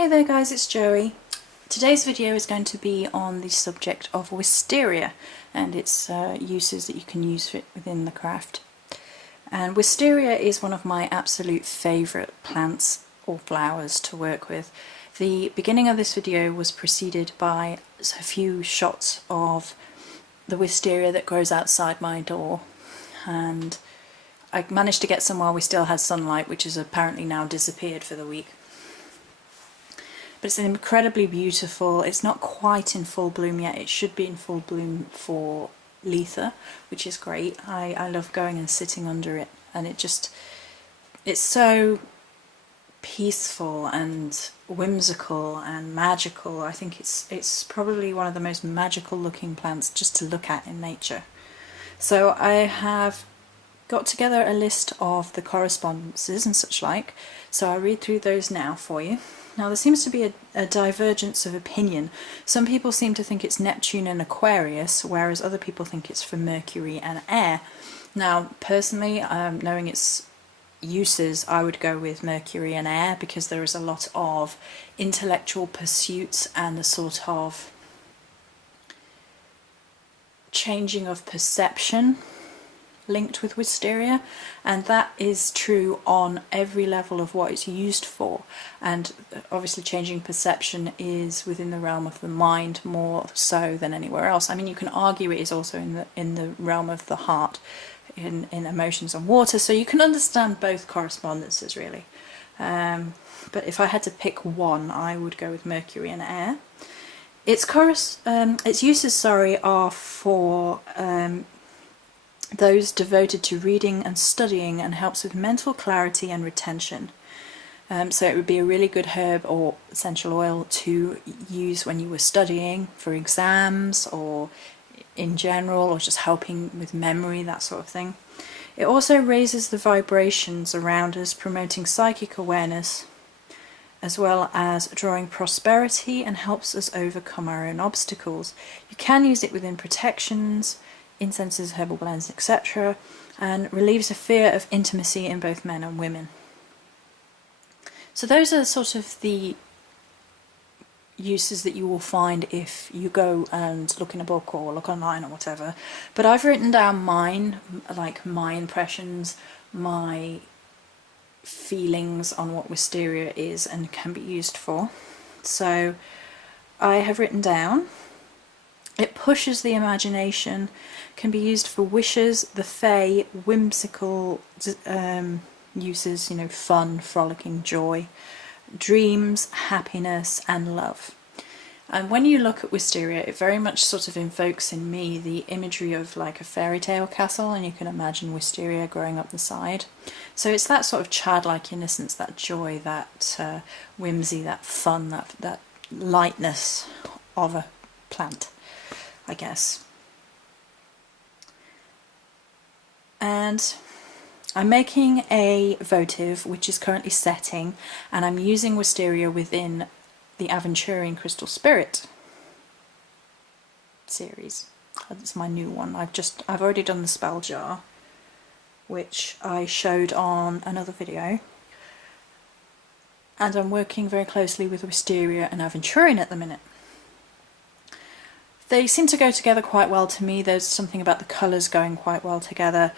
Hey there guys, it's Joey. Today's video is going to be on the subject of wisteria and its uses that you can use within the craft. And wisteria is one of my absolute favourite plants or flowers to work with. The beginning of this video was preceded by a few shots of the wisteria that grows outside my door, and I managed to get some while we still had sunlight, which has apparently now disappeared for the week. But it's incredibly beautiful. It's not quite in full bloom yet. It should be in full bloom for Letha, which is great. I love going and sitting under it, and it's so peaceful and whimsical and magical. I think it's probably one of the most magical looking plants just to look at in nature. So I have got together a list of the correspondences and such like, so I'll read through those now for you. Now there seems to be a divergence of opinion. Some people seem to think it's Neptune and Aquarius, whereas other people think it's for Mercury and air. Now personally, knowing its uses, I would go with Mercury and air, because there is a lot of intellectual pursuits and a sort of changing of perception linked with wisteria, and that is true on every level of what it's used for. And obviously changing perception is within the realm of the mind more so than anywhere else. I mean, you can argue it is also in the realm of the heart, in emotions and water, so you can understand both correspondences really. But if I had to pick one, I would go with Mercury and air. Its uses are for those devoted to reading and studying, and helps with mental clarity and retention. So it would be a really good herb or essential oil to use when you were studying for exams, or in general, or just helping with memory, that sort of thing. It also raises the vibrations around us, promoting psychic awareness, as well as drawing prosperity, and helps us overcome our own obstacles. You can use it within protections, incenses, herbal blends, etc., and relieves a fear of intimacy in both men and women. So those are sort of the uses that you will find if you go and look in a book or look online or whatever. But I've written down mine, like my impressions, my feelings on what wisteria is and can be used for. So I have written down: it pushes the imagination, can be used for wishes, the fae, whimsical uses, fun, frolicking, joy, dreams, happiness and love. And when you look at wisteria, it very much sort of invokes in me the imagery of like a fairy tale castle, and you can imagine wisteria growing up the side. So it's that sort of childlike innocence, that joy, that whimsy, that fun, that lightness of a plant, I guess. And I'm making a votive which is currently setting, and I'm using wisteria within the Aventurine Crystal Spirit series. That's my new one. I've already done the spell jar, which I showed on another video, and I'm working very closely with wisteria and Aventurine at the minute. They seem to go together quite well to me. There's something about the colours going quite well together.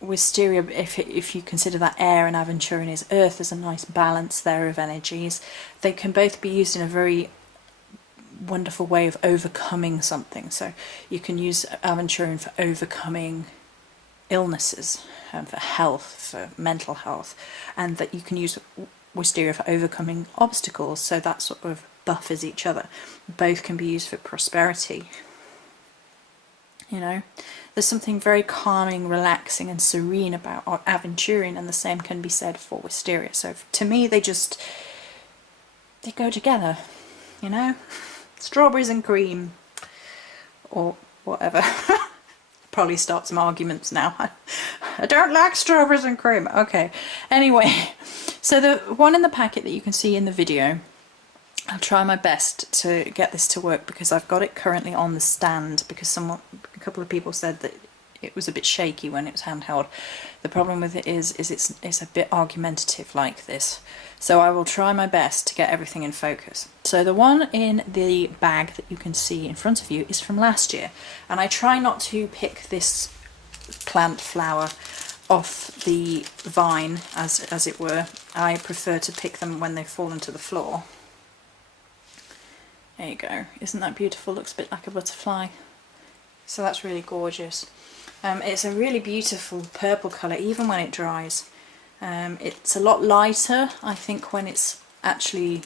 Wisteria, if you consider that air and Aventurine is earth, there's a nice balance there of energies. They can both be used in a very wonderful way of overcoming something. So you can use Aventurine for overcoming illnesses, for health, for mental health, and that you can use wisteria for overcoming obstacles, so that sort of buffers each other. Both can be used for prosperity. There's something very calming, relaxing and serene about Aventurine, and the same can be said for wisteria. So to me they go together, strawberries and cream, or whatever. Probably start some arguments now. I don't like strawberries and cream. Okay, anyway, so the one in the packet that you can see in the video, I'll try my best to get this to work, because I've got it currently on the stand, because a couple of people said that it was a bit shaky when it was handheld. The problem with it is it's a bit argumentative like this. So I will try my best to get everything in focus. So the one in the bag that you can see in front of you is from last year, and I try not to pick this plant flower off the vine, as it were. I prefer to pick them when they've fallen to the floor. There you go. Isn't that beautiful? Looks a bit like a butterfly. So that's really gorgeous. It's a really beautiful purple colour even when it dries. It's a lot lighter, I think, when it's actually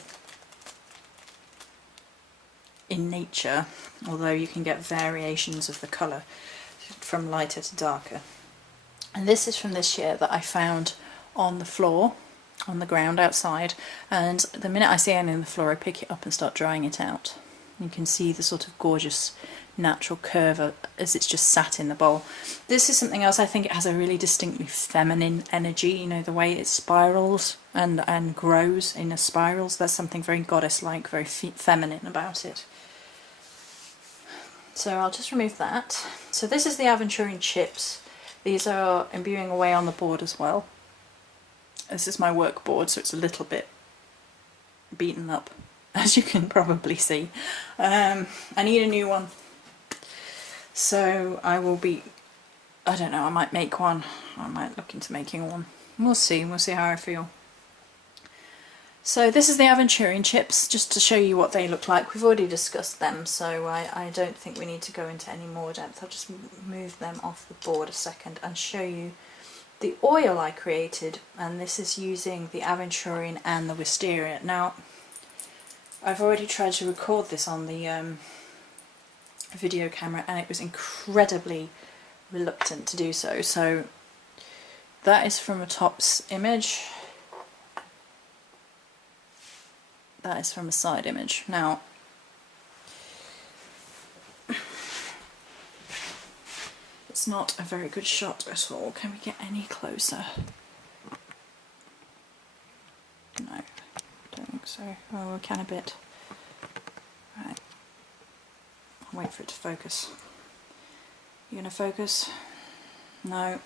in nature, although you can get variations of the colour from lighter to darker. And this is from this year that I found on the floor, on the ground outside, and the minute I see anything on the floor I pick it up and start drying it out. You can see the sort of gorgeous natural curve as it's just sat in the bowl. This is something else. I think it has a really distinctly feminine energy, you know, the way it spirals and grows in a spirals. There's something very goddess-like, very feminine about it. So I'll just remove that. So this is the aventurine chips. These are imbuing away on the board as well. This is my work board, so it's a little bit beaten up, as you can probably see. I need a new one. So I will be, I don't know, I might make one. I might look into making one. We'll see how I feel. So this is the aventurine chips, just to show you what they look like. We've already discussed them, so I don't think we need to go into any more depth. I'll just move them off the board a second and show you the oil I created, and this is using the aventurine and the wisteria. Now, I've already tried to record this on the video camera and it was incredibly reluctant to do so. So that is from a tops image. That is from a side image. Now, it's not a very good shot at all. Can we get any closer? No, don't think so. Oh, we can a bit. Right. I'll wait for it to focus. You gonna focus? No.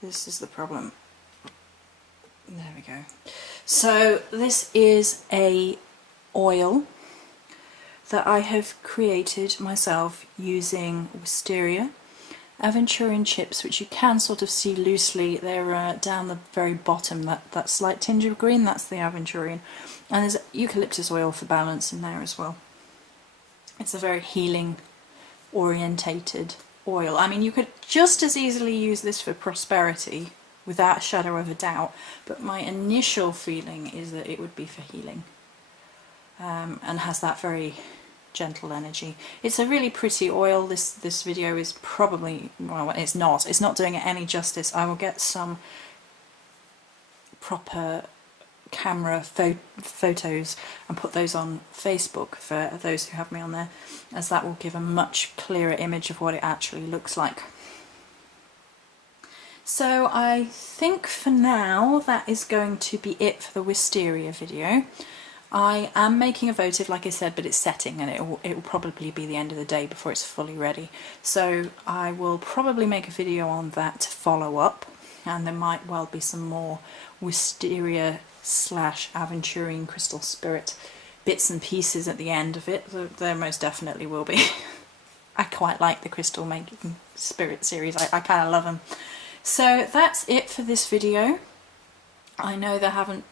This is the problem. There we go. So this is a oil that I have created myself using wisteria, aventurine chips, which you can sort of see loosely. They're down the very bottom, that slight tinge of green, that's the aventurine. And there's eucalyptus oil for balance in there as well. It's a very healing orientated oil. I mean, you could just as easily use this for prosperity without a shadow of a doubt, but my initial feeling is that it would be for healing, and has that very gentle energy. It's a really pretty oil. This video is probably, well, it's not doing it any justice. I will get some proper camera photos and put those on Facebook for those who have me on there, as that will give a much clearer image of what it actually looks like. So I think for now that is going to be it for the wisteria video. I am making a votive, like I said, but it's setting and it will probably be the end of the day before it's fully ready. So I will probably make a video on that to follow up, and there might well be some more wisteria / aventurine crystal spirit bits and pieces at the end of it. There most definitely will be. I quite like the crystal making spirit series. I kind of love them. So that's it for this video. I know there haven't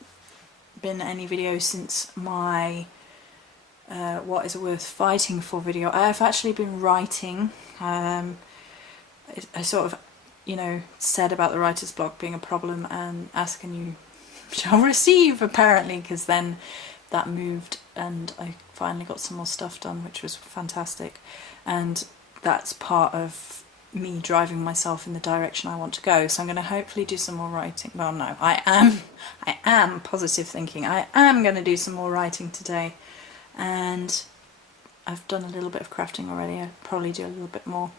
been any videos since my what is worth fighting for video. I've actually been writing. I sort of, you know, said about the writer's block being a problem and asking you shall receive, apparently, because then that moved and I finally got some more stuff done, which was fantastic. And that's part of me driving myself in the direction I want to go. So I'm going to hopefully do some more writing. Well, no, I am positive thinking. I am going to do some more writing today, and I've done a little bit of crafting already. I'll probably do a little bit more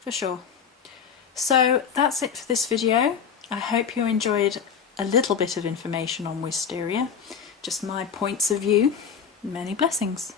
for sure. So that's it for this video. I hope you enjoyed a little bit of information on wisteria, just my points of view. Many blessings.